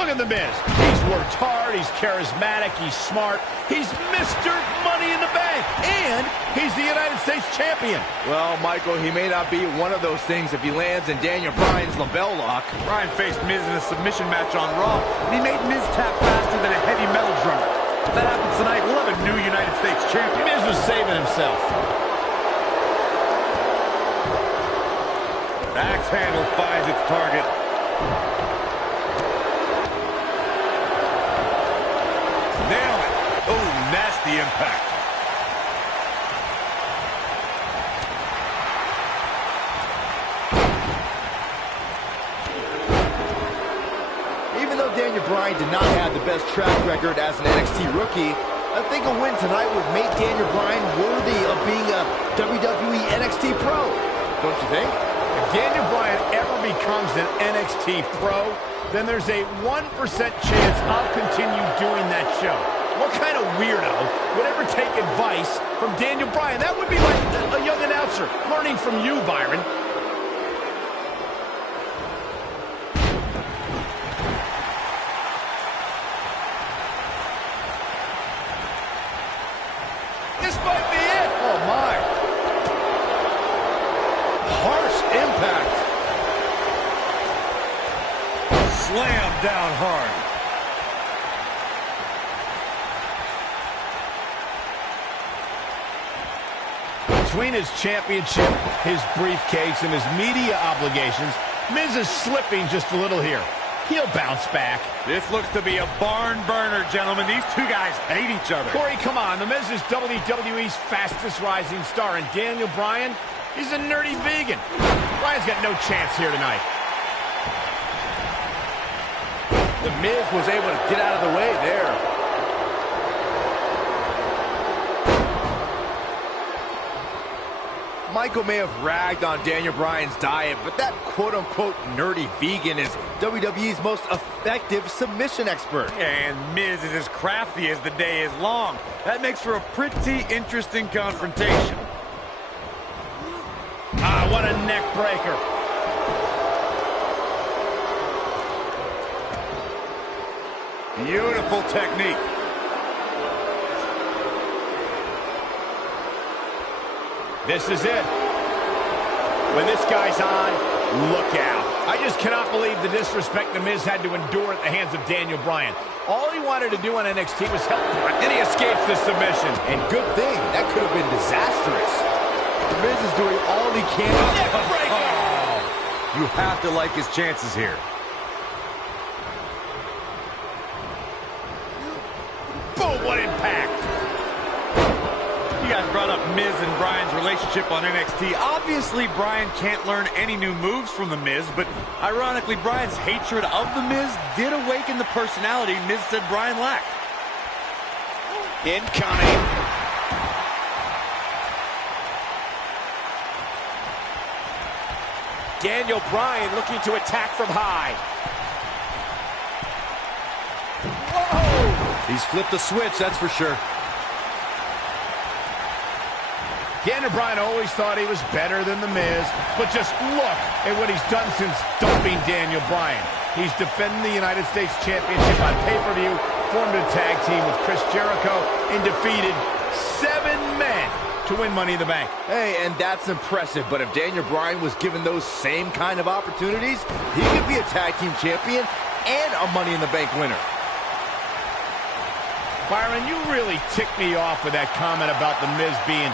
Look at The Miz. He's worked hard, he's charismatic, he's smart. He's Mr. Money in the Bank, and he's the United States champion. Well, Michael, he may not be one of those things if he lands in Daniel Bryan's label lock. Bryan faced Miz in a submission match on Raw, and he made Miz tap faster than a heavy metal drummer. If that happens tonight, we'll have a new United States champion. Miz was saving himself. Axe handle finds its target. Nail it. Oh, nasty impact. Even though Daniel Bryan did not have the best track record as an NXT rookie, I think a win tonight would make Daniel Bryan worthy of being a WWE NXT Pro. Don't you think? If Daniel Bryan ever becomes an NXT Pro, then there's a 1% chance I'll continue doing that show. What kind of weirdo would ever take advice from Daniel Bryan? That would be like a young announcer learning from you, Byron. This might be it. Oh, my. Harsh impact. Slam down hard. Between his championship, his briefcase, and his media obligations, Miz is slipping just a little here. He'll bounce back. This looks to be a barn burner, gentlemen. These two guys hate each other. Corey, come on. The Miz is WWE's fastest rising star, and Daniel Bryan, he's a nerdy vegan. Bryan's got no chance here tonight. The Miz was able to get out of the way there. Michael may have ragged on Daniel Bryan's diet, but that quote-unquote nerdy vegan is WWE's most effective submission expert. And Miz is as crafty as the day is long. That makes for a pretty interesting confrontation. Ah, what a neck breaker. Beautiful technique. This is it. When this guy's on, look out. I just cannot believe the disrespect The Miz had to endure at the hands of Daniel Bryan. All he wanted to do on NXT was help Bryan, and he escapes the submission. And good thing, that could have been disastrous. The Miz is doing all he can. Neck breaker! You have to like his chances here. Boom, what impact. You guys brought up Miz and Bryan's relationship on NXT. Obviously, Bryan can't learn any new moves from The Miz, but ironically, Bryan's hatred of The Miz did awaken the personality Miz said Bryan lacked. Incoming. Daniel Bryan looking to attack from high. Whoa! He's flipped the switch, that's for sure. Daniel Bryan always thought he was better than The Miz, but just look at what he's done since dumping Daniel Bryan. He's defending the United States Championship on pay-per-view, formed a tag team with Chris Jericho, and defeated 7 men to win Money in the Bank. Hey, and that's impressive, but if Daniel Bryan was given those same kind of opportunities, he could be a tag team champion and a Money in the Bank winner. Byron, you really ticked me off with that comment about The Miz being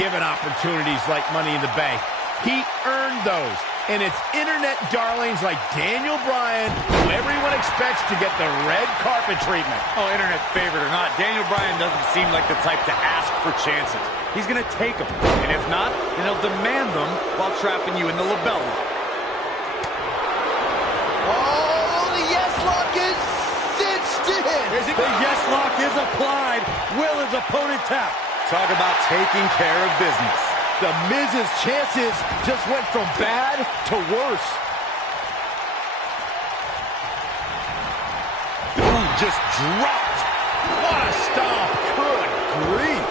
given opportunities like Money in the Bank. He earned those, and it's internet darlings like Daniel Bryan who everyone expects to get the red carpet treatment. Oh, internet favorite or not, Daniel Bryan doesn't seem like the type to ask for chances. He's going to take them, and if not, then he'll demand them while trapping you in the label lock. Oh, the yes lock is cinched in. The yes lock is applied. Will his opponent tap? Talk about taking care of business. The Miz's chances just went from bad to worse. Ooh, just dropped. What a stomp. Good grief.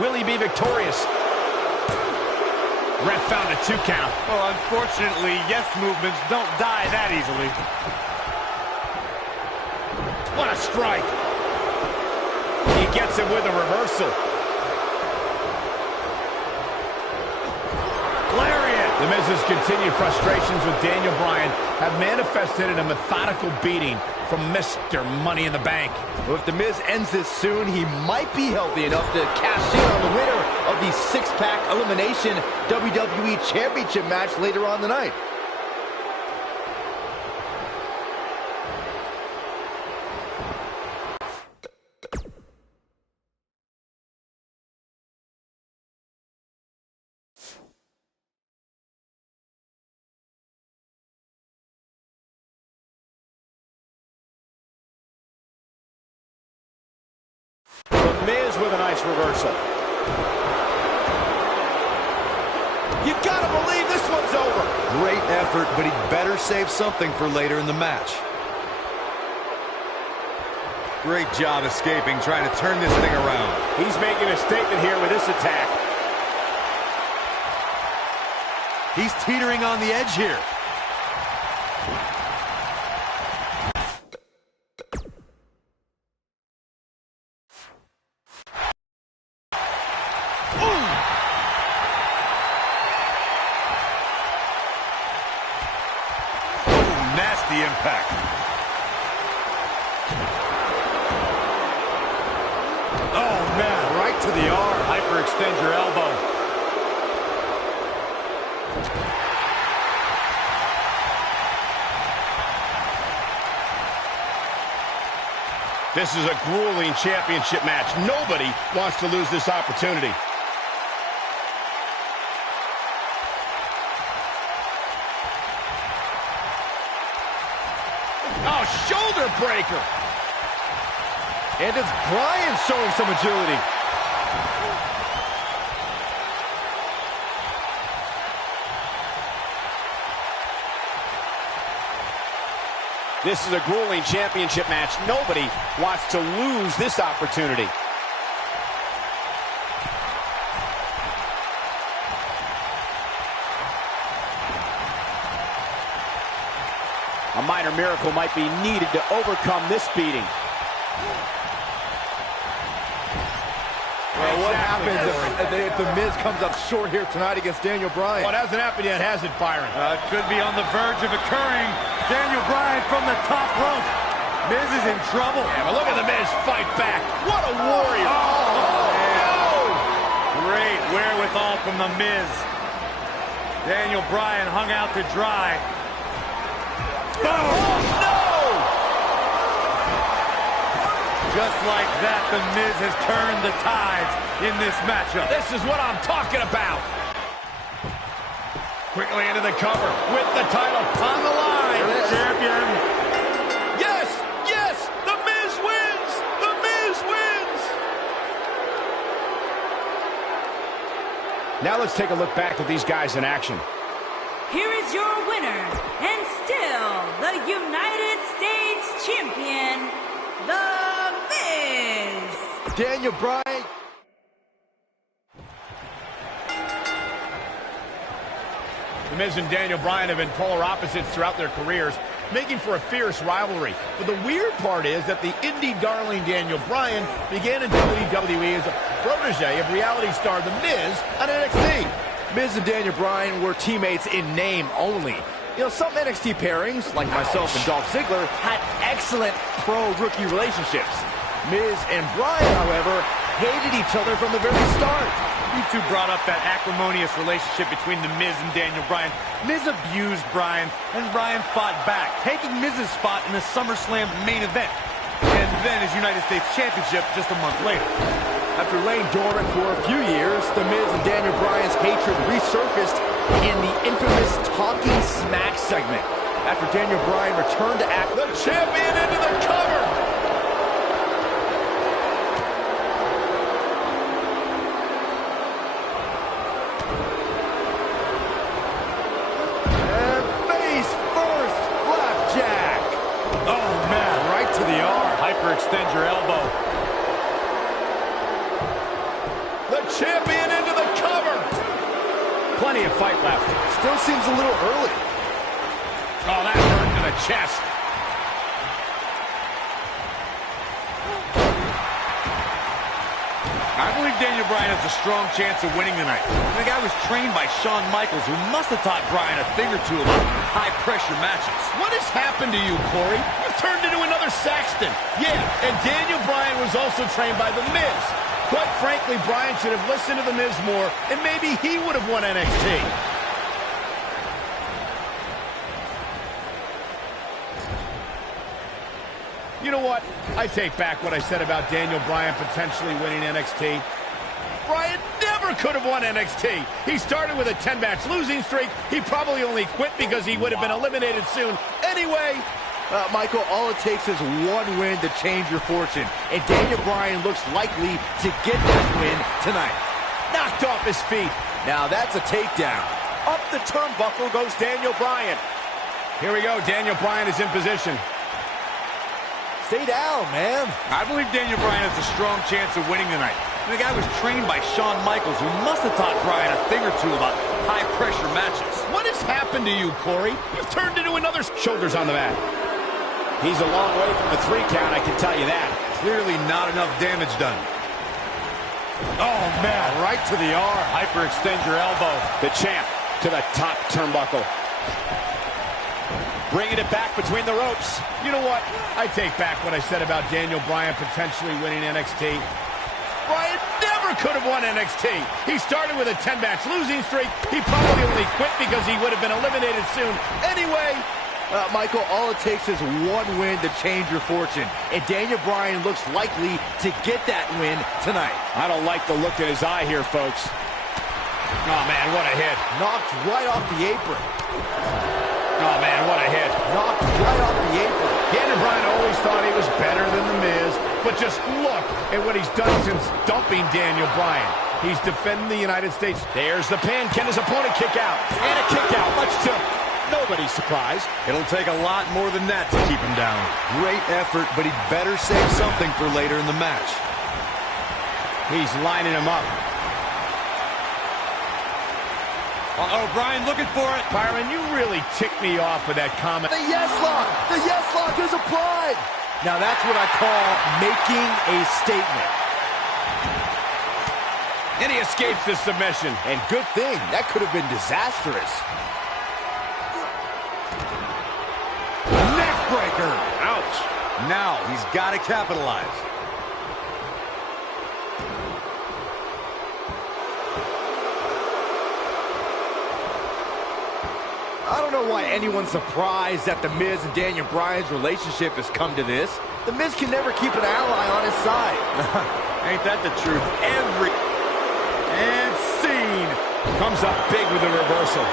Will he be victorious? Ref found a 2 count. Well, unfortunately, yes movements don't die that easily. What a strike. He gets it with a reversal. Lariat. The Miz's continued frustrations with Daniel Bryan have manifested in a methodical beating from Mr. Money in the Bank. Well, if The Miz ends this soon, he might be healthy enough to cash in on the winner of the six-pack elimination WWE Championship match later on tonight. The Miz with a nice reversal. You gotta believe this one's over. Great effort, but he'd better save something for later in the match. Great job escaping, trying to turn this thing around. He's making a statement here with this attack. He's teetering on the edge here. Nasty impact. Oh, man, right to the arm. Hyperextend your elbow. This is a grueling championship match. Nobody wants to lose this opportunity. Oh, shoulder breaker. And it's Bryan showing some agility. This is a grueling championship match. Nobody wants to lose this opportunity. A minor miracle might be needed to overcome this beating. Well, what happens if The Miz comes up short here tonight against Daniel Bryan? Well, it hasn't happened yet, has it, Byron? It could be on the verge of occurring. Daniel Bryan from the top rope. Miz is in trouble. Yeah, but look at The Miz fight back. What a warrior. Oh, no! Great wherewithal from The Miz. Daniel Bryan hung out to dry. Oh, no! Just like that, The Miz has turned the tides in this matchup. This is what I'm talking about. Quickly into the cover with the title on the line. Champion. Yes, yes, The Miz wins. The Miz wins. Now let's take a look back at these guys in action. Here is your winner, and still the United States Champion, The Miz. Daniel Bryan. The Miz and Daniel Bryan have been polar opposites throughout their careers, making for a fierce rivalry. But the weird part is that the indie darling Daniel Bryan began in WWE as a protege of reality star The Miz on NXT. Miz and Daniel Bryan were teammates in name only. You know, some NXT pairings, like myself and Dolph Ziggler, had excellent pro-rookie relationships. Miz and Bryan, however, hated each other from the very start. You two brought up that acrimonious relationship between The Miz and Daniel Bryan. Miz abused Bryan, and Bryan fought back, taking Miz's spot in the SummerSlam main event, and then his United States Championship just a month later. After laying dormant for a few years, The Miz and Daniel Bryan's hatred resurfaced in the infamous Talking Smack segment. After Daniel Bryan returned to act, The champion into the cover. and face first, flapjack. Oh, man, right to the arm. Hyperextend your elbow. The champion into the cover. plenty of fight left. Still seems a little early. Oh, that hurt to the chest. I believe Daniel Bryan has a strong chance of winning tonight. The guy was trained by Shawn Michaels, who must have taught Bryan a thing or two about high-pressure matches. What has happened to you, Corey? You've turned into another Saxton. Yeah, and Daniel Bryan was also trained by The Miz. Quite frankly, Bryan should have listened to The Miz more, and maybe he would have won NXT. You know what? I take back what I said about Daniel Bryan potentially winning NXT. Bryan never could have won NXT. He started with a 10-match losing streak. He probably only quit because he would have been eliminated soon. Anyway, Michael, all it takes is one win to change your fortune. And Daniel Bryan looks likely to get that win tonight. knocked off his feet. Now that's a takedown. Up the turnbuckle goes Daniel Bryan. Here we go. Daniel Bryan is in position. Stay down, man. I believe Daniel Bryan has a strong chance of winning tonight. The guy was trained by Shawn Michaels, who must have taught Bryan a thing or two about high-pressure matches. What has happened to you, Corey? You've turned into another... Shoulders on the mat. He's a long way from the 3 count, I can tell you that. Clearly not enough damage done. Oh, man, right to the arm. Hyperextend your elbow. The champ to the top turnbuckle. Bringing it back between the ropes. You know what? I take back what I said about Daniel Bryan potentially winning NXT. Bryan never could have won NXT. He started with a 10-match losing streak. He probably only quit because he would have been eliminated soon. Anyway... Michael, all it takes is one win to change your fortune. And Daniel Bryan looks likely to get that win tonight. I don't like the look in his eye here, folks. Oh, man, what a hit. Knocked right off the apron. Oh, man, what a hit. Knocked right off the apron. Daniel Bryan always thought he was better than The Miz, but just look at what he's done since dumping Daniel Bryan. He's defending the United States. There's the pin. Can his opponent kick out? And a kick out, much to nobody's surprise. It'll take a lot more than that to keep him down. Great effort, but he'd better save something for later in the match. He's lining him up. Uh-oh, Bryan looking for it. Byron, you really ticked me off with that comment. The yes lock! The yes lock is applied! Now that's what I call making a statement. And he escapes the submission. And good thing, that could have been disastrous. Neckbreaker! Ouch! Now he's got to capitalize. I don't know why anyone's surprised that The Miz and Daniel Bryan's relationship has come to this. The Miz can never keep an ally on his side. Ain't that the truth? And scene. Comes up big with a reversal.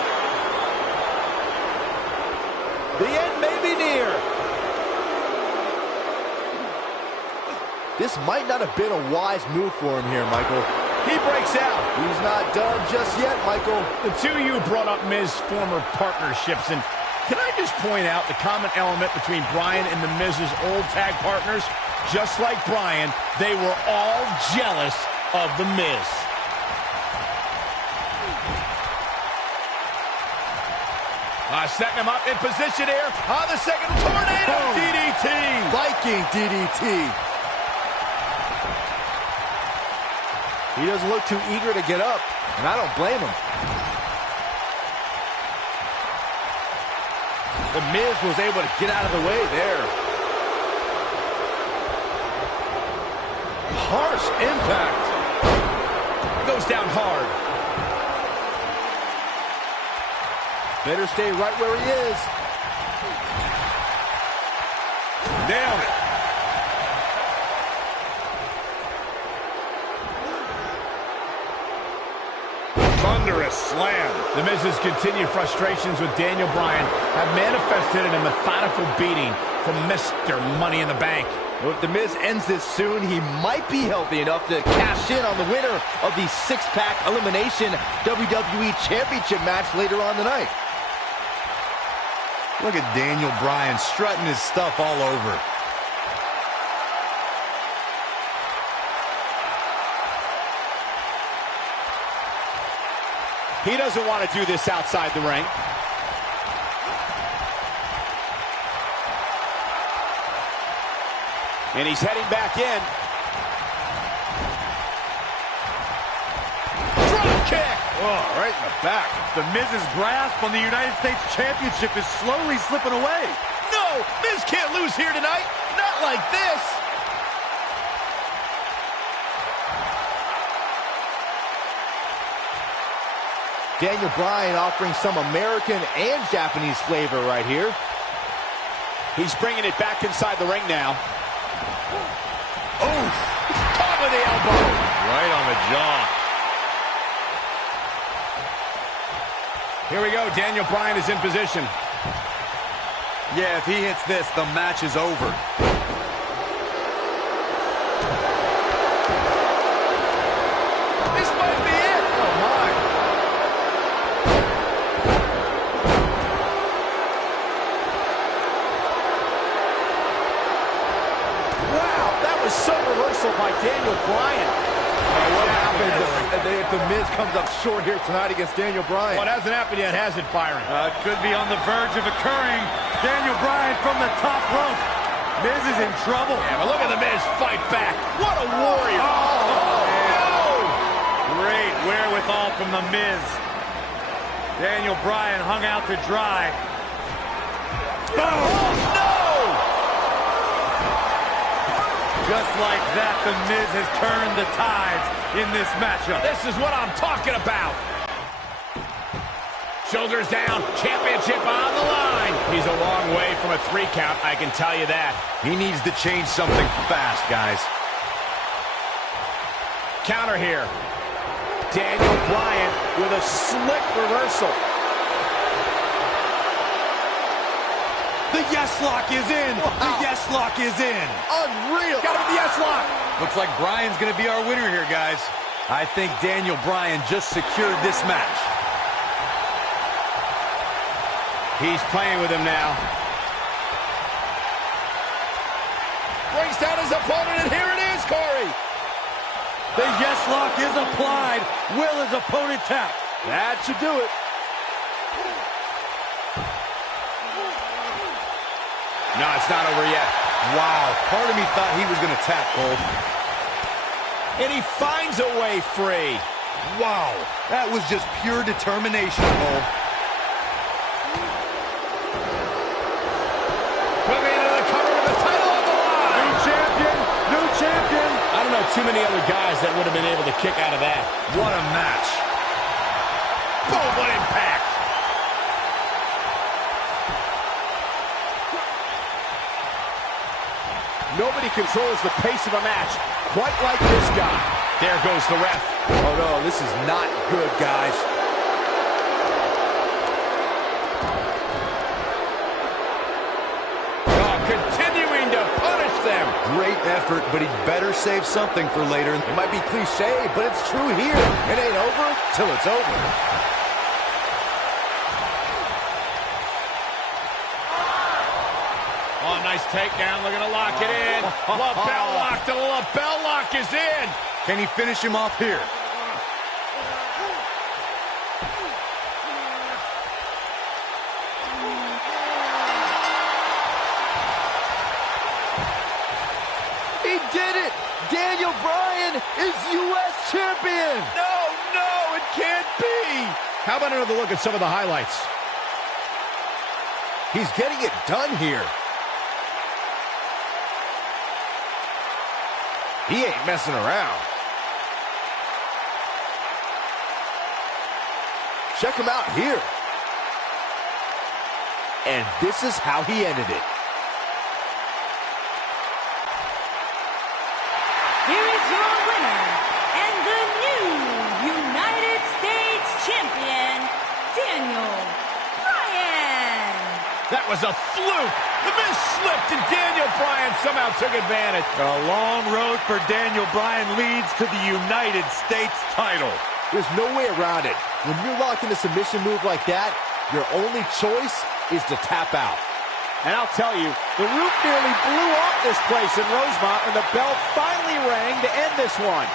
The end may be near. This might not have been a wise move for him here, Michael. He breaks out. He's not done just yet, Michael. The two of you brought up Miz's former partnerships, and can I just point out the common element between Bryan and the Miz's old tag partners? Just like Bryan, they were all jealous of the Miz. Setting him up in position here on the second tornado DDT. Viking DDT. He doesn't look too eager to get up, and I don't blame him. The Miz was able to get out of the way there. Harsh impact. Goes down hard. Better stay right where he is. Nailed it. Thunderous slam. The Miz's continued frustrations with Daniel Bryan have manifested in a methodical beating from Mr. Money in the Bank. Well, if The Miz ends this soon, he might be healthy enough to cash in on the winner of the six-pack elimination WWE Championship match later on tonight. Look at Daniel Bryan strutting his stuff all over. He doesn't want to do this outside the ring. And he's heading back in. Drop kick! Oh, right in the back. The Miz's grasp on the United States Championship is slowly slipping away. No, Miz can't lose here tonight. Not like this. Daniel Bryan offering some American and Japanese flavor right here. He's bringing it back inside the ring now. Oh, top of the elbow. Right on the jaw. Here we go. Daniel Bryan is in position. Yeah, if he hits this, the match is over. This might be it. Oh, my. Wow, that was some reversal by Daniel Bryan. What happens if the Miz comes up short here tonight against Daniel Bryan? Well, it hasn't happened yet, has it, Byron? It could be on the verge of occurring. Daniel Bryan from the top rope. Miz is in trouble. Yeah, but look at the Miz fight back. What a warrior. Great wherewithal from the Miz. Daniel Bryan hung out to dry. Just like that, the Miz has turned the tides in this matchup. This is what I'm talking about. Shoulders down, championship on the line. He's a long way from a 3 count, I can tell you that. He needs to change something fast, guys. Counter here. Daniel Bryan with a slick reversal. The yes lock is in. Wow. The yes lock is in. Unreal. Got him with the yes lock. Looks like Bryan's going to be our winner here, guys. I think Daniel Bryan just secured this match. He's playing with him now. Brings down his opponent, and here it is, Corey. The yes lock is applied. Will his opponent tap? That should do it. No, it's not over yet. Wow, part of me thought he was going to tap, Cole. And he finds a way free. Wow, that was just pure determination, Cole. Coming into the cover with the title on the line. New champion, new champion. I don't know too many other guys that would have been able to kick out of that. What a match. Boom, what impact. Nobody controls the pace of a match quite like this guy. There goes the ref. Oh, no, this is not good, guys. Oh, continuing to punish them. Great effort, but he'd better save something for later. It might be cliche, but it's true here. It ain't over till it's over. Oh, nice takedown. Looking to lock it in. Lapel lock. The lapel lock is in. Can he finish him off here? He did it! Daniel Bryan is U.S. champion! No, it can't be. How about another look at some of the highlights? He's getting it done here. He ain't messing around. Check him out here. And this is how he ended it. Here is your winner and the new United States champion, Daniel Bryan. That was a fluke. The Miz slipped and Daniel Bryan somehow took advantage. A long road for Daniel Bryan leads to the United States title. There's no way around it. When you're locked in a submission move like that, your only choice is to tap out. And I'll tell you, the roof nearly blew off this place in Rosemont when the bell finally rang to end this one.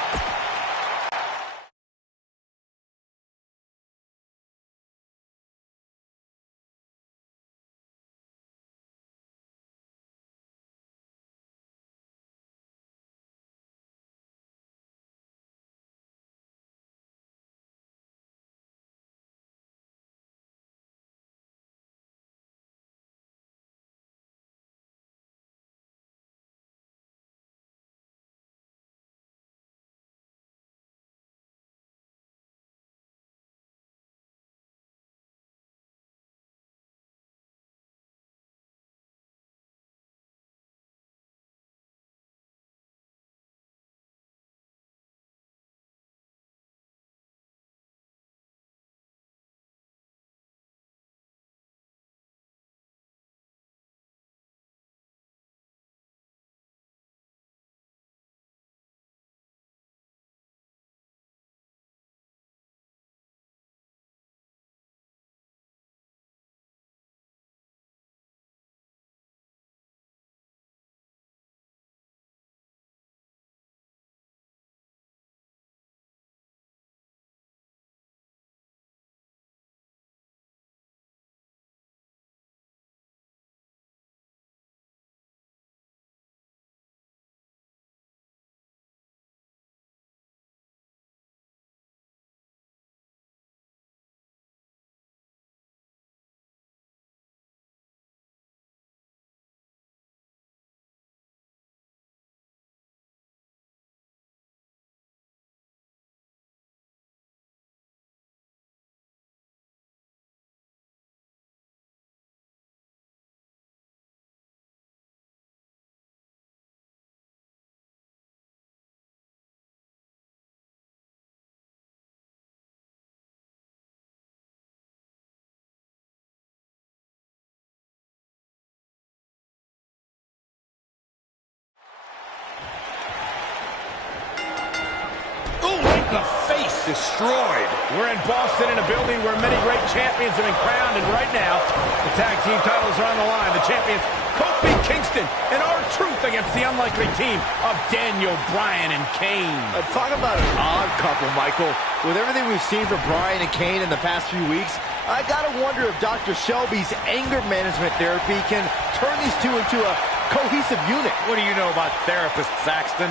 destroyed. We're in Boston in a building where many great champions have been crowned, and right now, the tag team titles are on the line. The champions, Kofi Kingston and R-Truth against the unlikely team of Daniel Bryan and Kane. Talk about an odd couple, Michael. With everything we've seen from Bryan and Kane in the past few weeks, I gotta wonder if Dr. Shelby's anger management therapy can turn these two into a cohesive unit. What do you know about therapists, Saxton?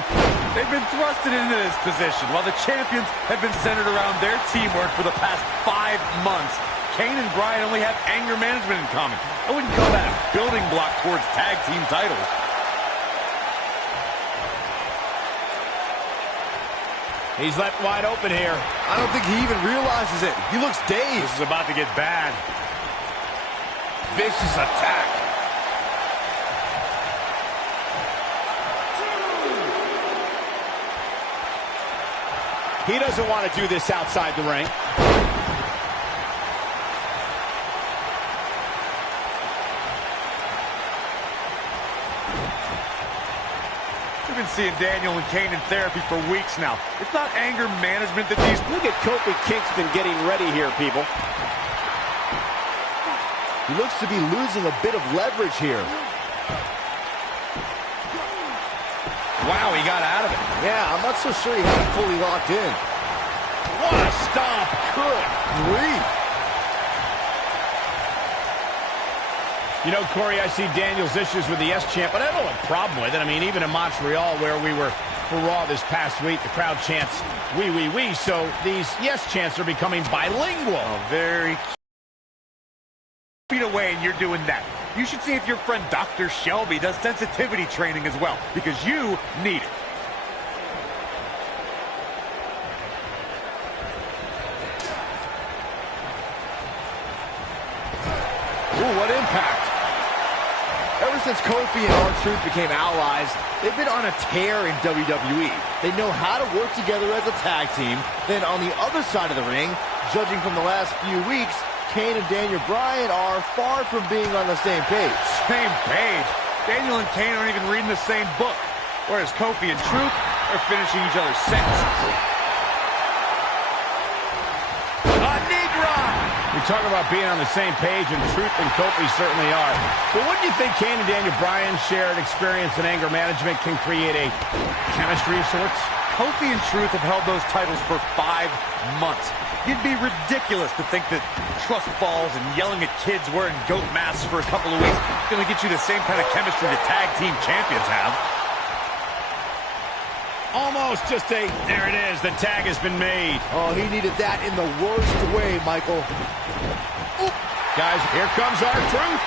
They've been thrusted into this position while the champions have been centered around their teamwork for the past 5 months. Kane and Bryan only have anger management in common. I wouldn't call that a building block towards tag team titles. He's left wide open here. I don't think he even realizes it. He looks dazed. This is about to get bad. Vicious attack. He doesn't want to do this outside the ring. We've been seeing Daniel and Kane in therapy for weeks now. It's not anger management that these... Look at Kofi Kingston getting ready here, people. He looks to be losing a bit of leverage here. Wow, he got out of it. Yeah, I'm not so sure he had it fully locked in. What a stomp. Good grief. You know, Corey, I see Daniel's issues with the S-Champ, but I don't have a problem with it. I mean, even in Montreal, where we were for Raw this past week, the crowd chants, "We, we, we." So these yes chants are becoming bilingual. Oh, very feet away, and you're doing that. You should see if your friend Dr. Shelby does sensitivity training as well, because you need it. Ooh, what impact. Ever since Kofi and R-Truth became allies, they've been on a tear in WWE. They know how to work together as a tag team. Then on the other side of the ring, judging from the last few weeks, Kane and Daniel Bryan are far from being on the same page. Same page? Daniel and Kane aren't even reading the same book. Whereas Kofi and Truth are finishing each other's sentences. We talk about being on the same page, and Truth and Kofi certainly are. But wouldn't you think Kane and Daniel Bryan's shared experience in anger management can create a chemistry of sorts? Kofi and Truth have held those titles for 5 months. It'd be ridiculous to think that trust falls and yelling at kids wearing goat masks for a couple of weeks is going to get you the same kind of chemistry the tag team champions have. Almost just a, there it is, the tag has been made. Oh, he needed that in the worst way, Michael. Ooh. Guys, here comes R-Truth.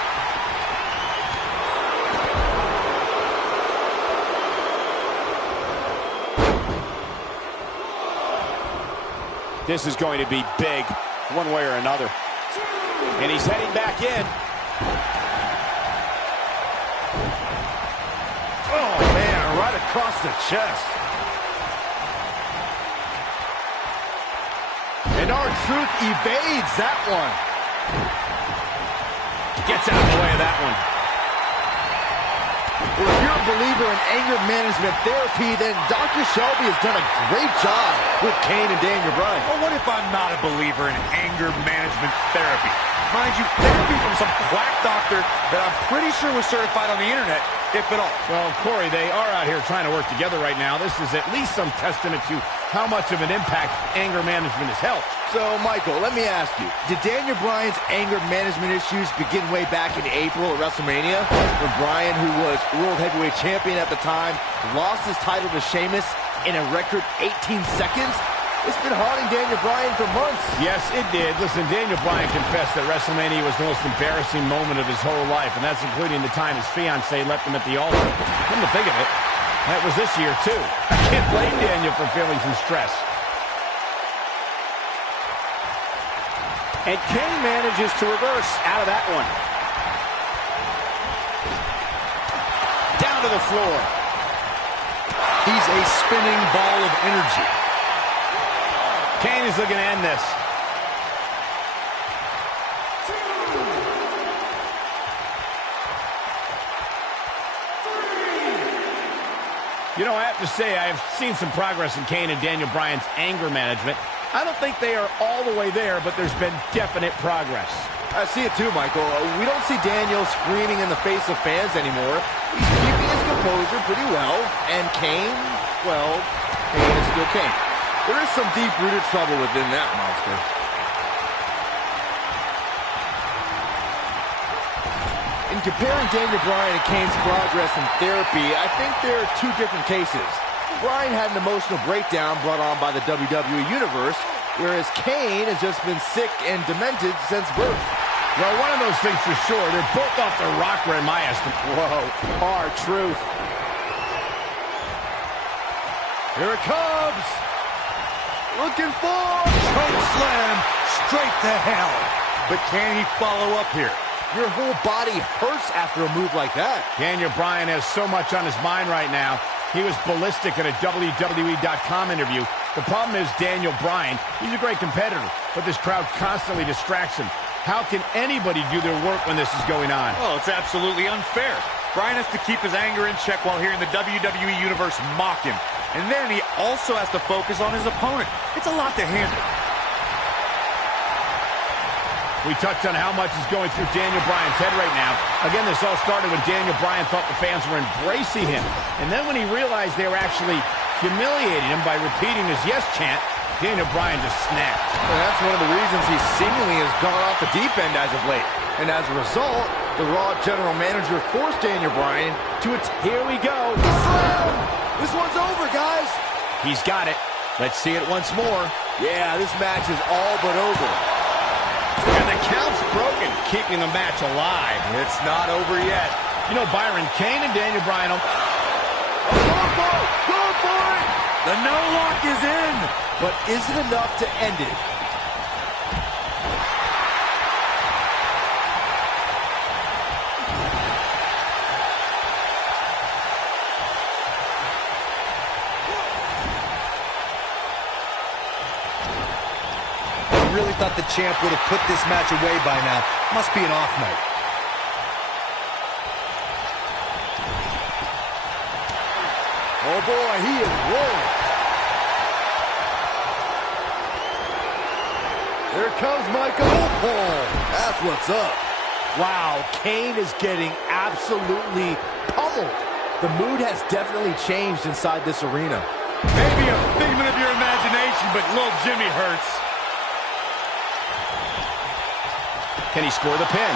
This is going to be big, one way or another. And he's heading back in. Oh, man, right across the chest. And R-Truth evades that one. Gets out of the way of that one. Well, if you're a believer in anger management therapy, then Dr. Shelby has done a great job with Kane and Daniel Bryan. Well, what if I'm not a believer in anger management therapy? Mind you, therapy from some quack doctor that I'm pretty sure was certified on the internet, if at all. Well, Corey, they are out here trying to work together right now. This is at least some testament to how much of an impact anger management has helped. So, Michael, let me ask you, did Daniel Bryan's anger management issues begin way back in April at WrestleMania, when Bryan, who was World Heavyweight Champion at the time, lost his title to Sheamus in a record 18 seconds? It's been haunting Daniel Bryan for months. Yes, it did. Listen, Daniel Bryan confessed that WrestleMania was the most embarrassing moment of his whole life, and that's including the time his fiancée left him at the altar. Come to think of it, that was this year, too. I can't blame Daniel for feeling some stress. And Kane manages to reverse out of that one. Down to the floor. He's a spinning ball of energy. Kane is looking to end this. You know, I have to say, I have seen some progress in Kane and Daniel Bryan's anger management. I don't think they are all the way there, but there's been definite progress. I see it too, Michael. We don't see Daniel screaming in the face of fans anymore. He's keeping his composure pretty well. And Kane, well, Kane is still Kane. There is some deep-rooted trouble within that monster. In comparing Daniel Bryan and Kane's progress in therapy, I think there are two different cases. Bryan had an emotional breakdown brought on by the WWE Universe, whereas Kane has just been sick and demented since birth. Well, one of those things for sure. They're both off their rocker in my estimate. Whoa, R-Truth. Here it comes. Looking for Choke slam straight to hell. But can he follow up here? Your whole body hurts after a move like that. Daniel Bryan has so much on his mind right now. He was ballistic in a WWE.com interview. The problem is Daniel Bryan, he's a great competitor, but this crowd constantly distracts him. How can anybody do their work when this is going on? Well, it's absolutely unfair. Bryan has to keep his anger in check while hearing the WWE Universe mock him. And then he also has to focus on his opponent. It's a lot to handle. We touched on how much is going through Daniel Bryan's head right now. Again, this all started when Daniel Bryan thought the fans were embracing him. And then when he realized they were actually humiliating him by repeating his yes chant, Daniel Bryan just snapped. And that's one of the reasons he seemingly has gone off the deep end as of late. And as a result, the Raw general manager forced Daniel Bryan to Here we go. slam. This one's over, guys. He's got it. Let's see it once more. Yeah, this match is all but over. And the count's broken, keeping the match alive. It's not over yet. You know, Byron, Kane and Daniel Bryan... Go for it! Go for it! The no lock is in. But is it enough to end it? I really thought the champ would have put this match away by now. Must be an off night. Oh boy, he is rolling. Here comes Michael. Oh, that's what's up. Wow, Kane is getting absolutely pummeled. The mood has definitely changed inside this arena. Maybe a figment of your imagination, but little Jimmy hurts. Can he score the pin?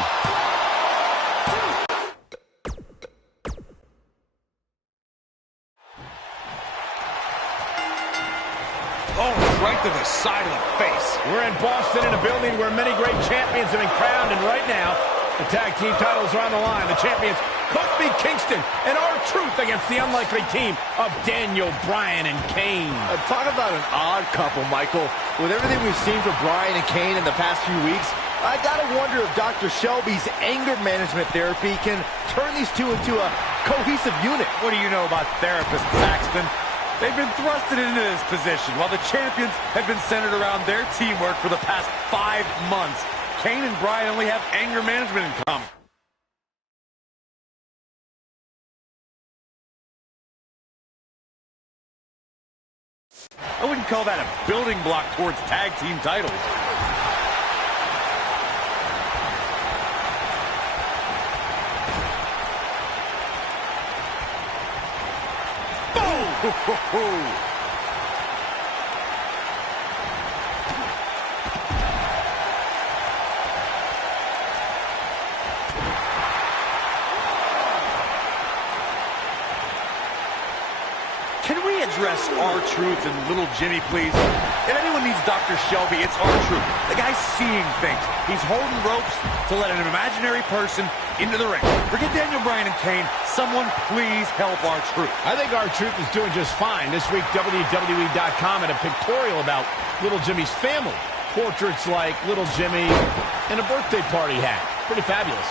Oh, right to the side of the face. We're in Boston in a building where many great champions have been crowned, and right now, the tag team titles are on the line. The champions, Kofi Kingston and R-Truth against the unlikely team of Daniel Bryan and Kane. Talk about an odd couple, Michael. With everything we've seen from Bryan and Kane in the past few weeks, I gotta wonder if Dr. Shelby's anger management therapy can turn these two into a cohesive unit. What do you know about therapists, Saxton? They've been thrusted into this position while the champions have been centered around their teamwork for the past 5 months. Kane and Bryan only have anger management in common. I wouldn't call that a building block towards tag team titles. Boom! Can we address R-Truth and Little Jimmy, please? If anyone needs Dr. Shelby, it's R-Truth. The guy's seeing things. He's holding ropes to let an imaginary person into the ring. Forget Daniel Bryan and Kane. Someone please help R-Truth. I think R-Truth is doing just fine. This week, WWE.com had a pictorial about Little Jimmy's family. Portraits like Little Jimmy and a birthday party hat. Pretty fabulous.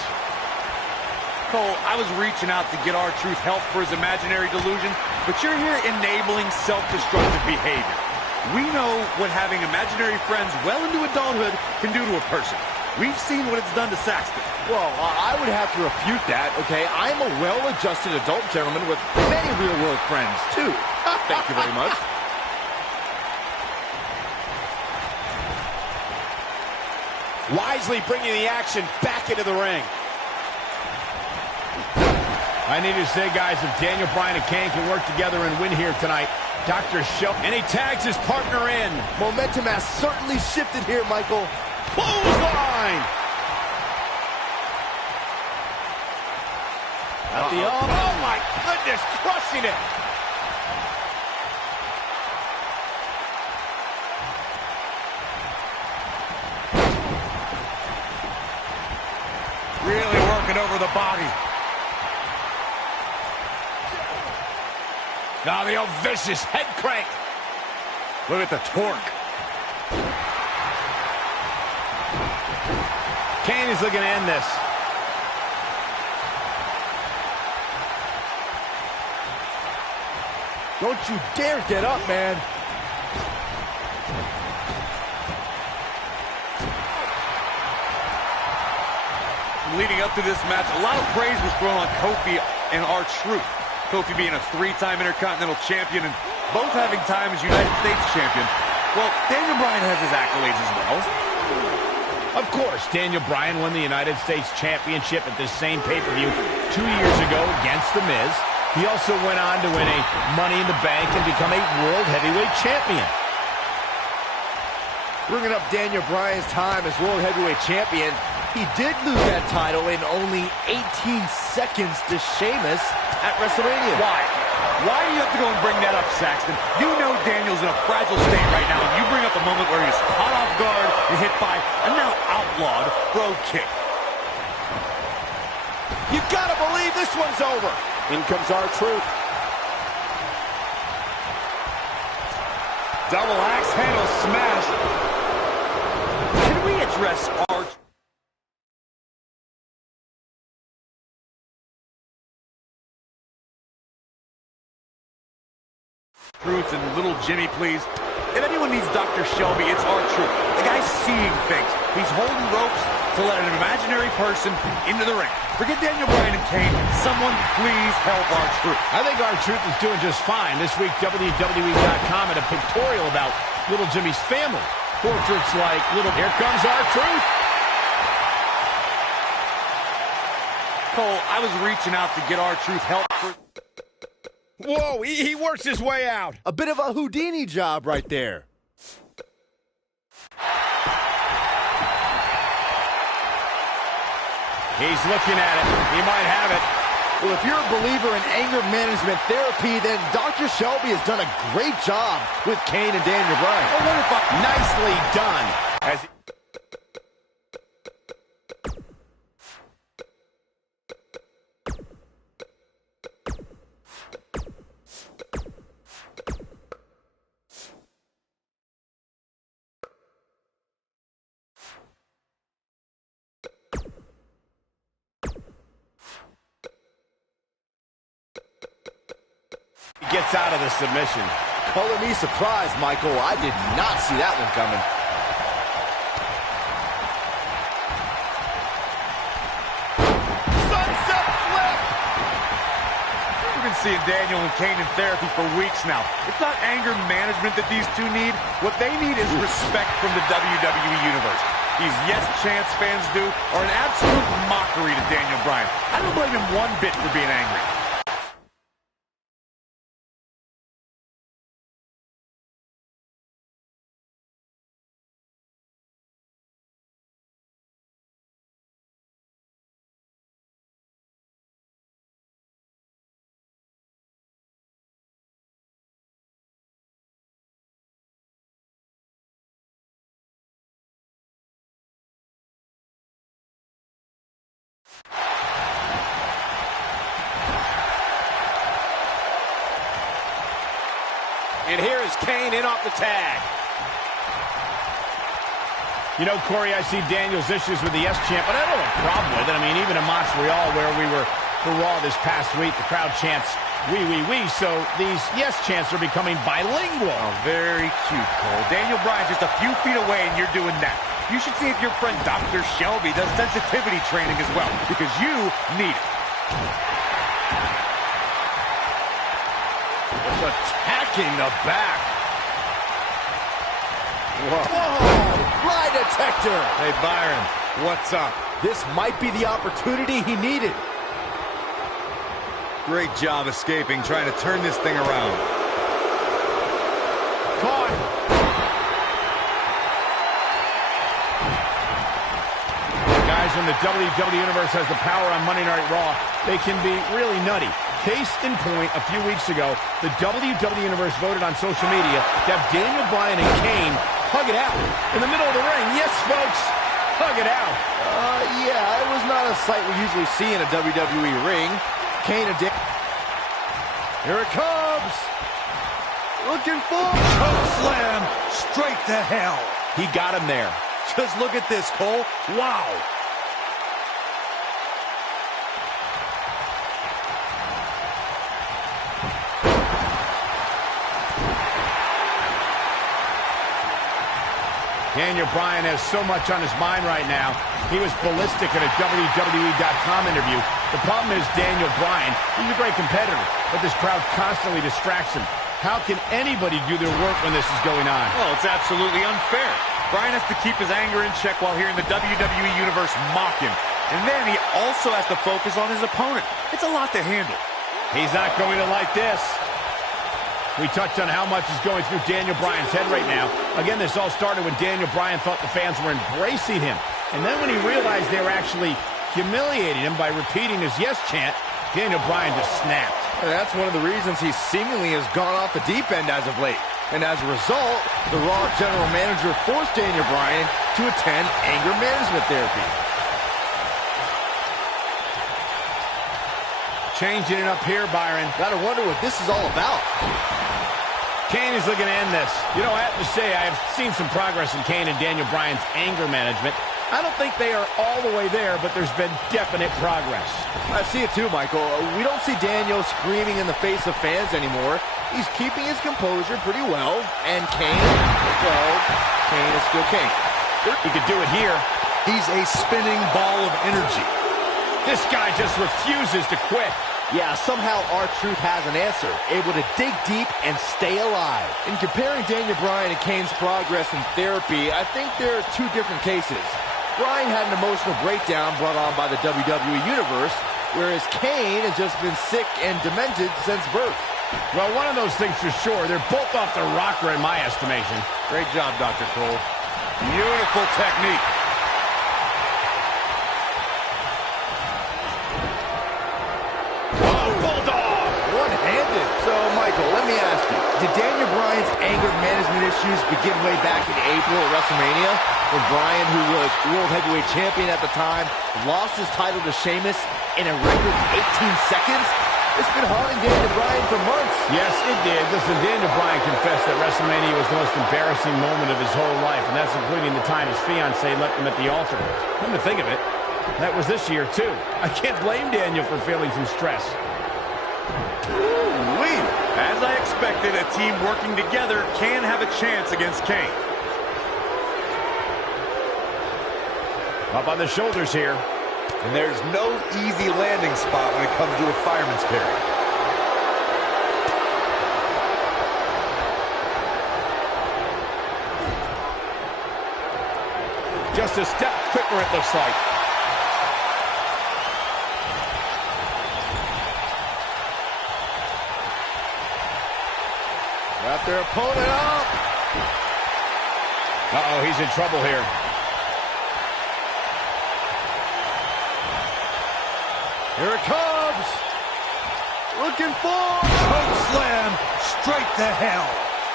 Cole, I was reaching out to get R-Truth help for his imaginary delusions, but you're here enabling self-destructive behavior. We know what having imaginary friends well into adulthood can do to a person. We've seen what it's done to Saxton. Well, I would have to refute that, okay? I'm a well-adjusted adult gentleman with many real-world friends, too. Thank you very much. wisely bringing the action back into the ring. I need to say, guys, if Daniel Bryan and Kane can work together and win here tonight, Dr. Shelby, and he tags his partner in. Momentum has certainly shifted here, Michael. Clothesline! Oh, my goodness, crushing it. Really working over the body. Now the old vicious head crank. Look at the torque. Kane is looking to end this. Don't you dare get up, man. Leading up to this match, a lot of praise was thrown on Kofi and R-Truth. Kofi being a three-time Intercontinental Champion and both having time as United States Champion. Well, Daniel Bryan has his accolades as well. Of course, Daniel Bryan won the United States Championship at this same pay-per-view 2 years ago against The Miz. He also went on to win a Money in the Bank and become a World Heavyweight Champion. Bringing up Daniel Bryan's time as World Heavyweight Champion, he did lose that title in only 18 seconds to Sheamus at WrestleMania. Why? Why do you have to go and bring that up, Saxton? You know Daniel's in a fragile state right now, and you bring up a moment where he's caught off guard and hit by a now outlawed Brogue Kick. You gotta believe this one's over. In comes R-Truth. Double axe handle smash. Can we address R-Truth? And little Jimmy, please. If anyone needs Dr. Shelby, it's R-Truth. The guy's seeing things. He's holding ropes to let an imaginary person into the ring. Forget Daniel Bryan and Kane. Someone please help R-Truth. I think R-Truth is doing just fine. This week, WWE.com had a pictorial about little Jimmy's family. Portraits like little... Here comes R-Truth. Cole, I was reaching out to get R-Truth help for... Whoa, he works his way out. A bit of a Houdini job right there. He's looking at it. He might have it. Well, if you're a believer in anger management therapy, then Dr. Shelby has done a great job with Kane and Daniel Bryan. Oh, wonderful. Nicely done. As he gets out of the submission. Color me surprised, Michael. I did not see that one coming. Sunset flip! We've been seeing Daniel and Kane in therapy for weeks now. It's not anger management that these two need. What they need is respect from the WWE Universe. These Yes Chance fans do are an absolute mockery to Daniel Bryan. I don't blame him one bit for being angry. And here is Kane in off the tag. You know, Corey, I see Daniel's issues with the Yes Champ, but I don't have a problem with it. I mean, even in Montreal, where we were for Raw this past week, the crowd chants, "We, we, we." So these Yes Chants are becoming bilingual. Oh, very cute, Cole. Daniel Bryan's just a few feet away, and you're doing that. You should see if your friend Dr. Shelby does sensitivity training as well, because you need it. Just attacking the back. Whoa. lie detector. Hey, Byron, what's up? This might be the opportunity he needed. Great job escaping, trying to turn this thing around. Caught. Guys, when the WWE Universe has the power on Monday Night Raw, they can be really nutty. Case in point, a few weeks ago, the WWE Universe voted on social media to have Daniel Bryan and Kane hug it out in the middle of the ring. Yes, folks, hug it out. Yeah, it was not a sight we usually see in a WWE ring. Kane and here it comes. Looking for Choke slam straight to hell. He got him there. Just look at this, Cole. Wow. Daniel Bryan has so much on his mind right now. He was ballistic in a WWE.com interview. The problem is Daniel Bryan, he's a great competitor, but this crowd constantly distracts him. How can anybody do their work when this is going on? Well, it's absolutely unfair. Bryan has to keep his anger in check while hearing the WWE Universe mock him. And then he also has to focus on his opponent. It's a lot to handle. He's not going to like this. We touched on how much is going through Daniel Bryan's head right now. Again, this all started when Daniel Bryan thought the fans were embracing him. And then when he realized they were actually humiliating him by repeating his yes chant, Daniel Bryan just snapped. And that's one of the reasons he seemingly has gone off the deep end as of late. And as a result, the Raw general manager forced Daniel Bryan to attend anger management therapy. Changing it up here, Byron. Gotta wonder what this is all about. Kane is looking to end this. You know, I have to say, I have seen some progress in Kane and Daniel Bryan's anger management. I don't think they are all the way there, but there's been definite progress. I see it too, Michael. We don't see Daniel screaming in the face of fans anymore. He's keeping his composure pretty well. And Kane, well, Kane is still Kane. He could do it here. He's a spinning ball of energy. This guy just refuses to quit. Yeah, somehow R-Truth has an answer, able to dig deep and stay alive. In comparing Daniel Bryan and Kane's progress in therapy, I think there are two different cases. Bryan had an emotional breakdown brought on by the WWE Universe, whereas Kane has just been sick and demented since birth. Well, one of those things for sure. They're both off the rocker in my estimation. Great job, Dr. Cole. Beautiful technique. One-handed. So, Michael, let me ask you, did Daniel Bryan's anger management issues begin way back in April at WrestleMania, when Bryan, who was World Heavyweight Champion at the time, lost his title to Sheamus in a record 18 seconds? It's been haunting Daniel Bryan for months. Yes, it did. Listen, Daniel Bryan confessed that WrestleMania was the most embarrassing moment of his whole life, and that's including the time his fiancée left him at the altar. Come to think of it, that was this year, too. I can't blame Daniel for feeling some stress. Ooh-wee. As I expected, a team working together can have a chance against Kane. Up on the shoulders here. And there's no easy landing spot when it comes to a fireman's carry. Just a step quicker, it looks like. Got their opponent up. Uh-oh, he's in trouble here. Here it comes. Looking for Choke slam straight to hell.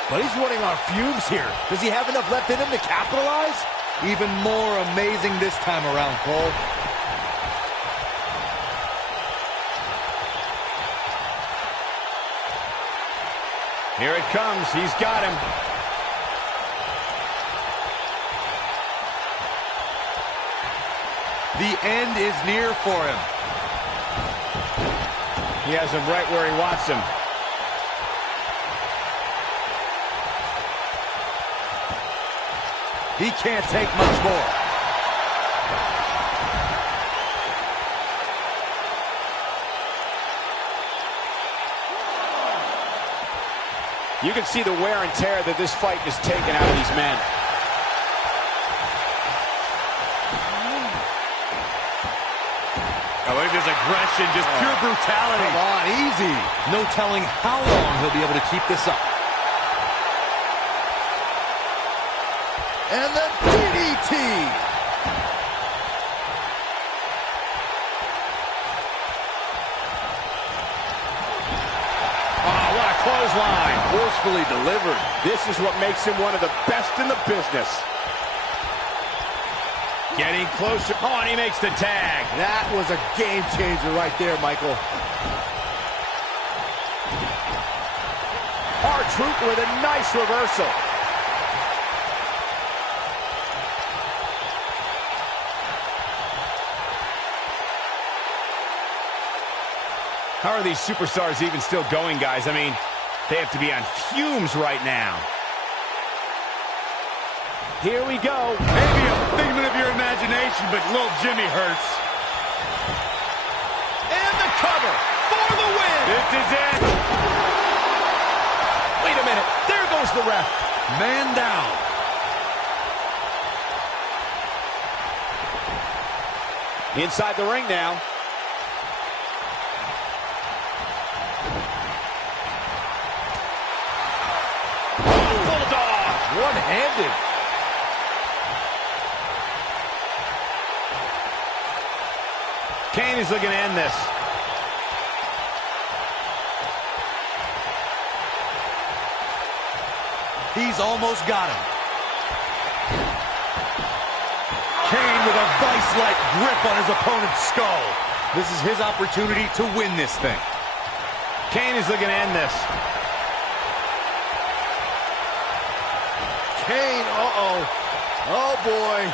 But he's running on fumes here. Does he have enough left in him to capitalize? Even more amazing this time around, Cole. Here it comes. He's got him. The end is near for him. He has him right where he wants him. He can't take much more. You can see the wear and tear that this fight has taken out of these men. look at this aggression, just pure brutality. Come on, easy. No telling how long he'll be able to keep this up. And the DDT. Clothesline. Forcefully delivered. This is what makes him one of the best in the business. Getting closer. Oh, and he makes the tag. That was a game changer right there, Michael. R-Truth with a nice reversal. How are these superstars even still going, guys? I mean, they have to be on fumes right now. Here we go. Maybe a figment of your imagination, but little Jimmy hurts. And the cover for the win. This is it. Wait a minute. There goes the ref. Man down. Inside the ring now. One-handed. Kane is looking to end this. He's almost got him. Kane with a vice-like grip on his opponent's skull. This is his opportunity to win this thing. Kane is looking to end this. Kane, uh-oh. Oh, boy.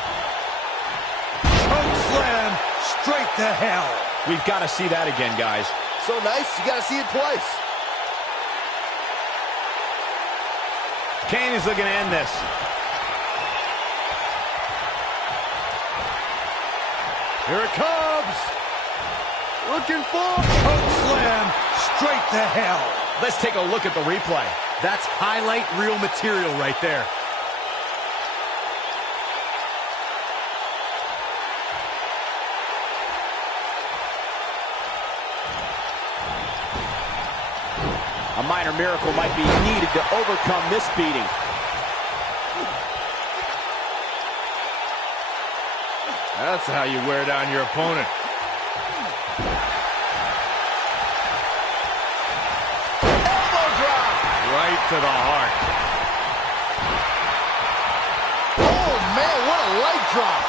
Choke slam straight to hell. We've got to see that again, guys. So nice, you got to see it twice. Kane is looking to end this. Here it comes. Looking for Choke slam straight to hell. Let's take a look at the replay. That's highlight reel material right there. A minor miracle might be needed to overcome this beating. That's how you wear down your opponent. elbow drop. Right to the heart. Oh, man, what a leg drop.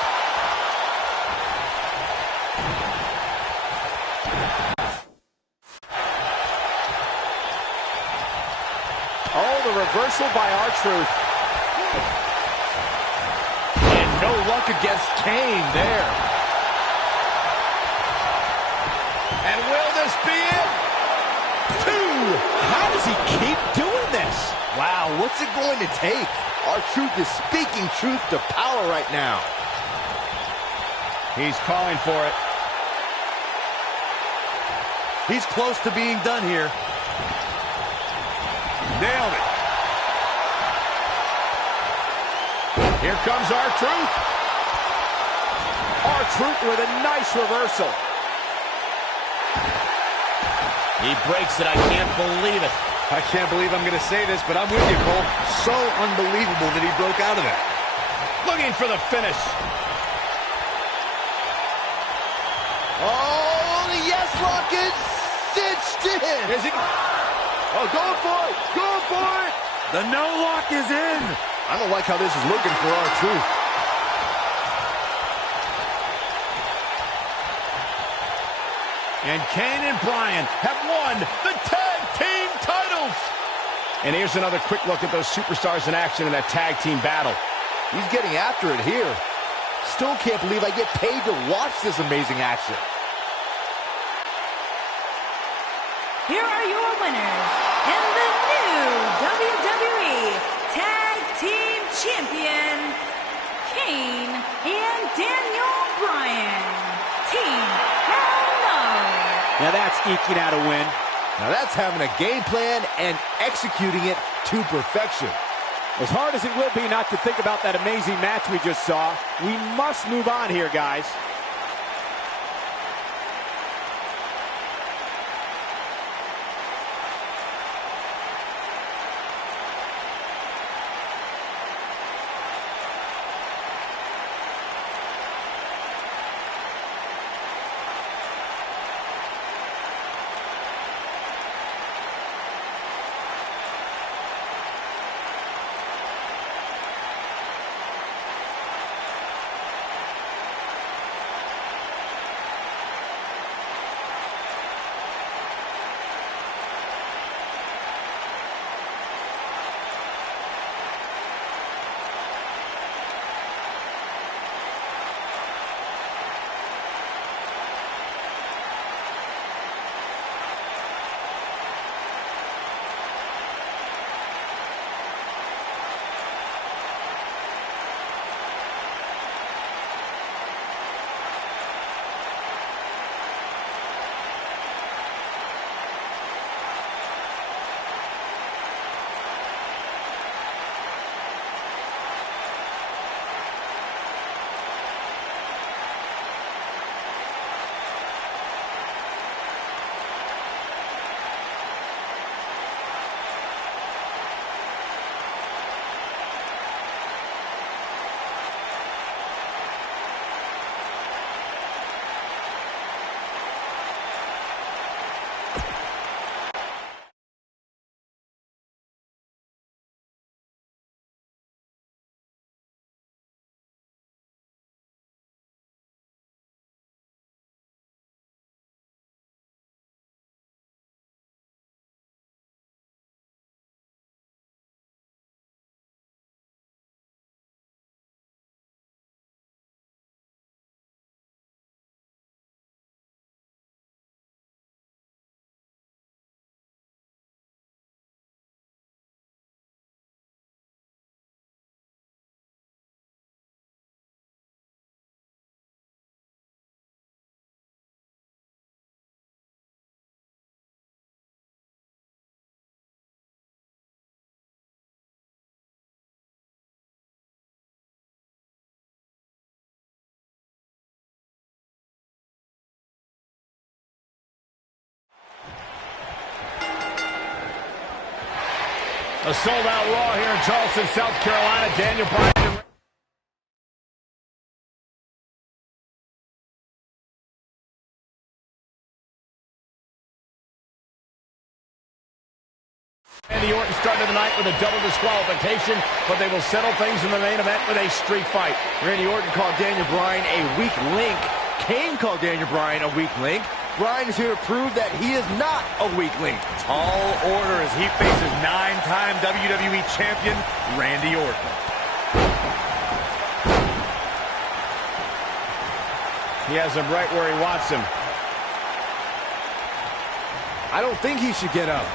Oh, the reversal by R-Truth. And no luck against Kane there. And will this be it? 2. How does he keep doing this? Wow, what's it going to take? R-Truth is speaking truth to power right now. He's calling for it. He's close to being done here. Nailed it. Here comes R-Truth. R-Truth with a nice reversal. He breaks it. I can't believe it. I can't believe I'm going to say this, but I'm with you, Cole. So unbelievable that he broke out of that. Looking for the finish. Oh, the yes lock is cinched in. Is he? Oh, going for it. Going for it. The no lock is in. I don't like how this is looking for R-Truth. And Kane and Bryan have won the tag team titles. And here's another quick look at those superstars in action in that tag team battle. He's getting after it here. Still can't believe I get paid to watch this amazing action. Here are your winners and the new WWE Tag Team Champions, Kane and Daniel Bryan. Team Hell No. Now that's eking out a win. Now that's having a game plan and executing it to perfection. As hard as it will be not to think about that amazing match we just saw, we must move on here, guys. A sold-out Raw here in Charleston, South Carolina. Daniel Bryan and Randy Orton started the night with a double disqualification, but they will settle things in the main event with a street fight. Randy Orton called Daniel Bryan a weak link. Kane called Daniel Bryan a weak link. Bryan is here to prove that he is not a weak link. Tall order as he faces 9-time WWE Champion Randy Orton. He has him right where he wants him. I don't think he should get up.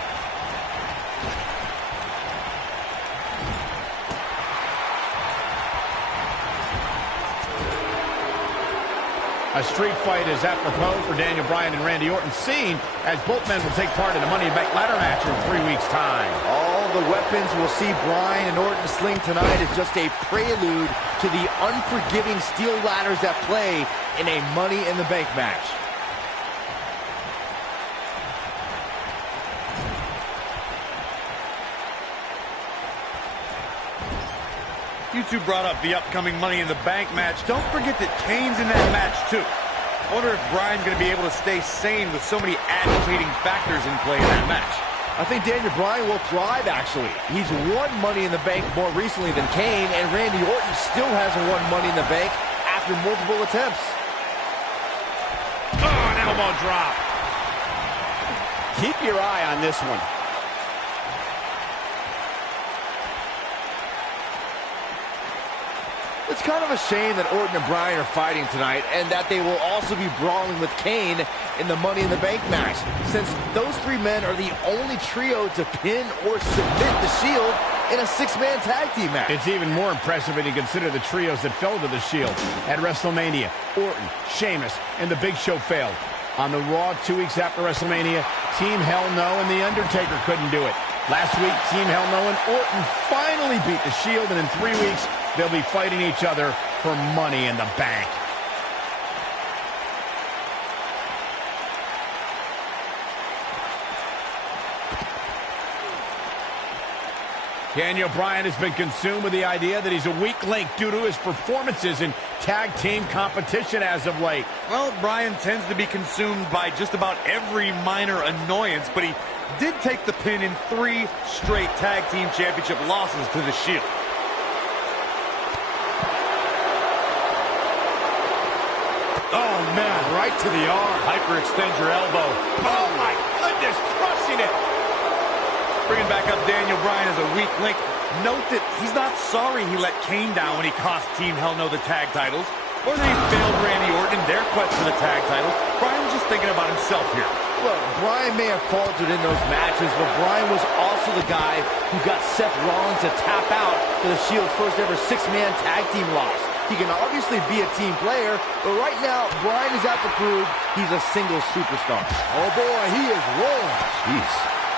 A street fight is apropos for Daniel Bryan and Randy Orton, seen as both men will take part in a Money in the Bank ladder match in 3 weeks' time. All the weapons we'll see Bryan and Orton sling tonight is just a prelude to the unforgiving steel ladders that play in a Money in the Bank match. You two brought up the upcoming Money in the Bank match. Don't forget that Kane's in that match, too. I wonder if Bryan's going to be able to stay sane with so many agitating factors in play in that match. I think Daniel Bryan will thrive, actually. He's won Money in the Bank more recently than Kane, and Randy Orton still hasn't won Money in the Bank after multiple attempts. Oh, an elbow drop. Keep your eye on this one. It's kind of a shame that Orton and Bryan are fighting tonight and that they will also be brawling with Kane in the Money in the Bank match, since those three men are the only trio to pin or submit the Shield in a 6-man tag team match. It's even more impressive when you consider the trios that fell to the Shield. At WrestleMania, Orton, Sheamus, and The Big Show failed. On the Raw 2 weeks after WrestleMania, Team Hell No and The Undertaker couldn't do it. Last week, Team Hell No and Orton finally beat the Shield, and in 3 weeks, they'll be fighting each other for Money in the Bank. Daniel Bryan has been consumed with the idea that he's a weak link due to his performances in tag team competition as of late. Well, Bryan tends to be consumed by just about every minor annoyance, but he did take the pin in 3 straight tag team championship losses to the Shield. Oh, man, right to the arm. Hyperextend your elbow. Oh, my goodness, crushing it. Bringing back up Daniel Bryan as a weak link. Note that he's not sorry he let Kane down when he cost Team Hell No the tag titles, or that he failed Randy Orton in their quest for the tag titles. Bryan was just thinking about himself here. Look, Bryan may have faltered in those matches, but Bryan was also the guy who got Seth Rollins to tap out for the Shield's first ever 6-man tag team loss. He can obviously be a team player, but right now, Bryan is out to prove he's a single superstar. Oh, boy, he is rolling. Jeez.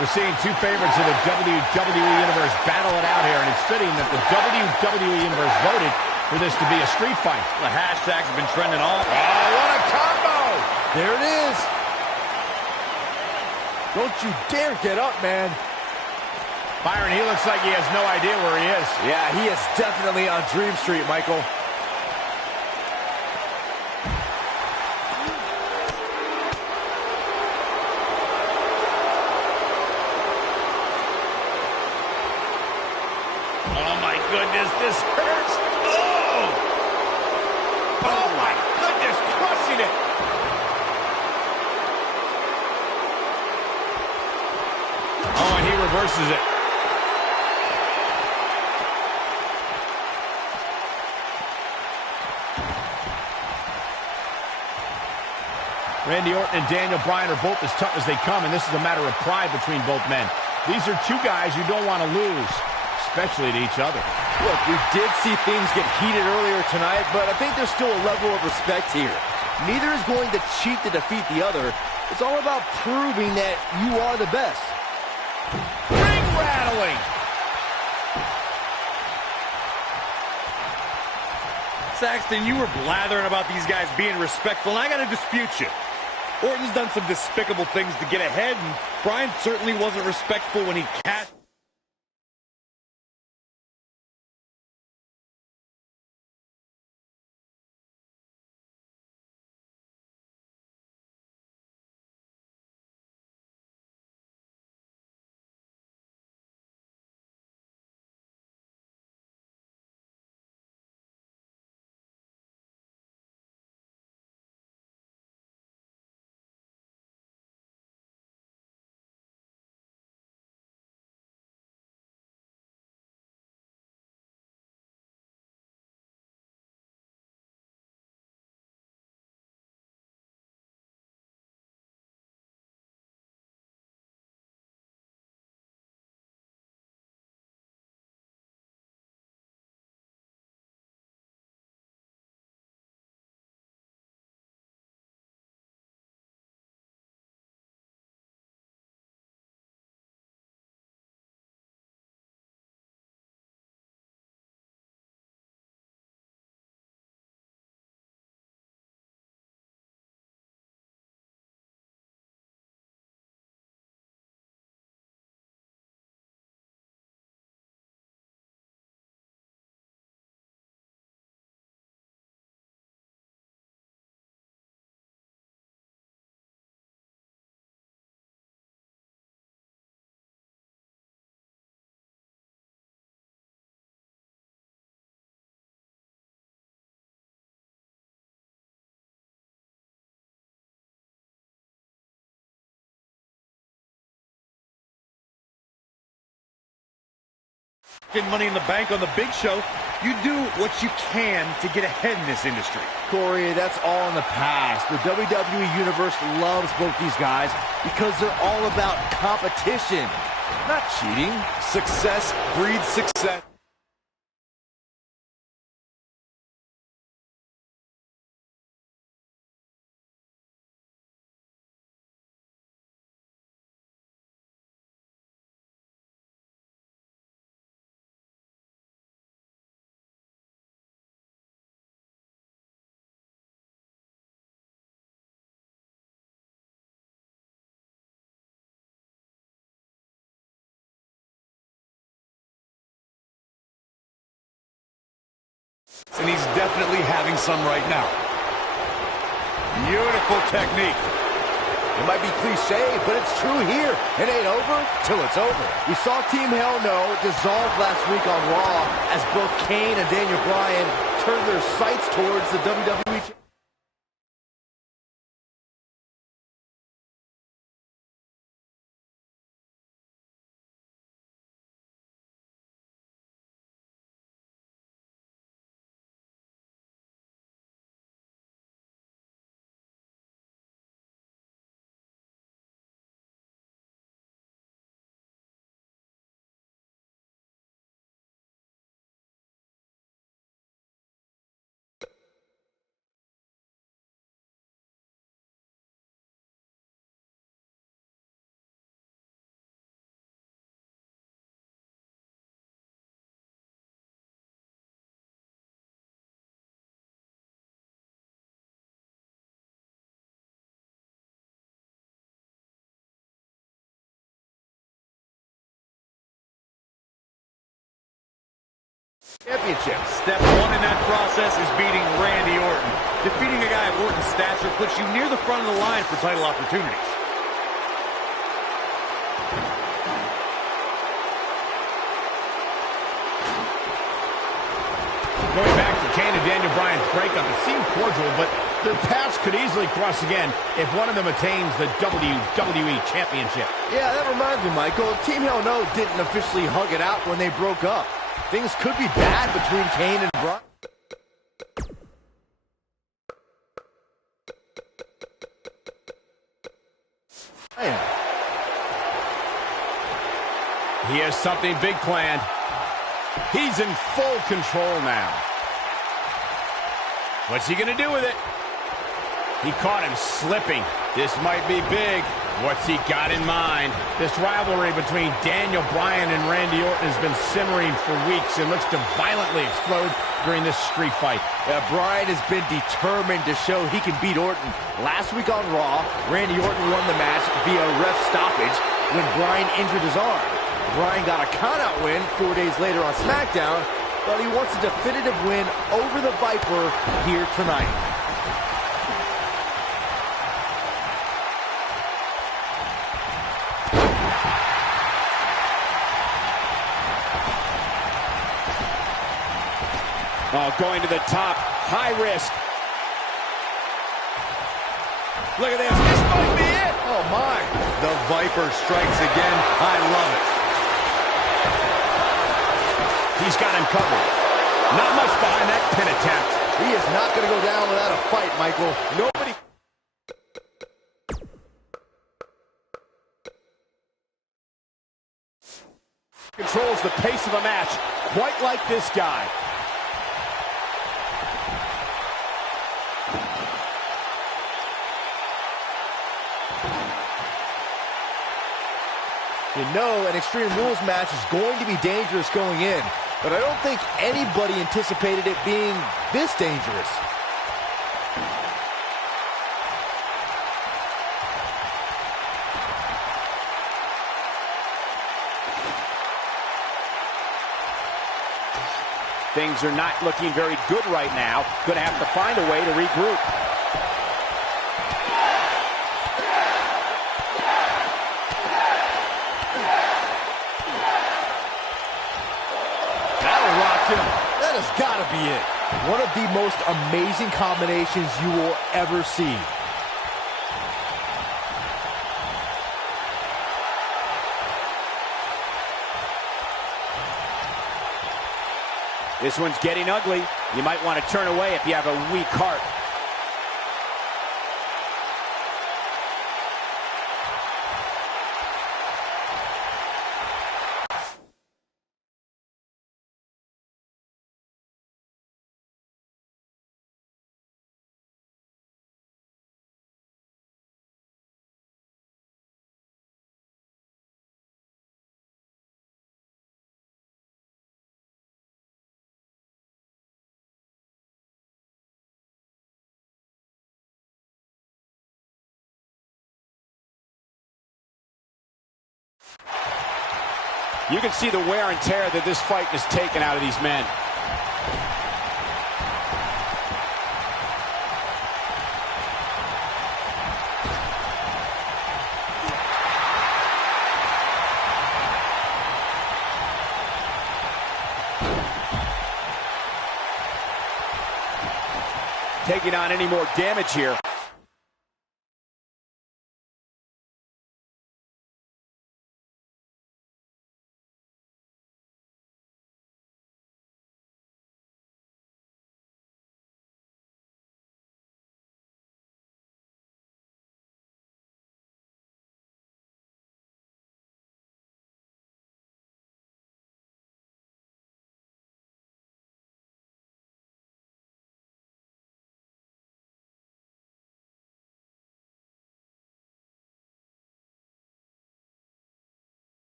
We're seeing 2 favorites of the WWE Universe battle it out here, and it's fitting that the WWE Universe voted for this to be a street fight. The hashtags have been trending all. Oh, what a combo! There it is. Don't you dare get up, man. Byron, he looks like he has no idea where he is. Yeah, he is definitely on Dream Street, Michael. Oh, my goodness, this hurts. Oh! Oh, my goodness, crushing it. Oh, and he reverses it. Randy Orton and Daniel Bryan are both as tough as they come, and this is a matter of pride between both men. These are 2 guys you don't want to lose, especially to each other. Look, we did see things get heated earlier tonight, but I think there's still a level of respect here. Neither is going to cheat to defeat the other. It's all about proving that you are the best. Ring rattling! Saxton, you were blathering about these guys being respectful, and I got to dispute you. Orton's done some despicable things to get ahead, and Bryan certainly wasn't respectful when he In Money in the Bank on the Big Show, you do what you can to get ahead in this industry. Corey, that's all in the past. The WWE Universe loves both these guys because they're all about competition, not cheating. Success breeds success. And he's definitely having some right now. Beautiful technique. It might be cliche, but it's true here. It ain't over till it's over. We saw Team Hell No dissolve last week on Raw as both Kane and Daniel Bryan turned their sights towards the WWE. Championship. Step one in that process is beating Randy Orton. Defeating a guy of Orton's stature puts you near the front of the line for title opportunities. Going back to Kane and Daniel Bryan's breakup, it seemed cordial, but their paths could easily cross again if one of them attains the WWE Championship. Yeah, that reminds me, Michael. Team Hell No didn't officially hug it out when they broke up. Things could be bad between Kane and Bryan. He has something big planned. He's in full control now. What's he gonna do with it? He caught him slipping. This might be big. What's he got in mind? This rivalry between Daniel Bryan and Randy Orton has been simmering for weeks and looks to violently explode during this street fight. Yeah, Bryan has been determined to show he can beat Orton. Last week on Raw, Randy Orton won the match via ref stoppage when Bryan injured his arm. Bryan got a count-out win 4 days later on SmackDown, but he wants a definitive win over the Viper here tonight. Oh, going to the top. High risk. Look at this. This might be it. Oh, my. The Viper strikes again. I love it. He's got him covered. Not much behind that pin attempt. He is not going to go down without a fight, Michael. Nobody... Controls the pace of a match quite like this guy. You know an Extreme Rules match is going to be dangerous going in, but I don't think anybody anticipated it being this dangerous. Things are not looking very good right now. Going to have to find a way to regroup. That has got to be it. One of the most amazing combinations you will ever see. This one's getting ugly. You might want to turn away if you have a weak heart. You can see the wear and tear that this fight has taken out of these men. Taking on any more damage here.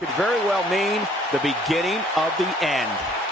Could very well mean the beginning of the end.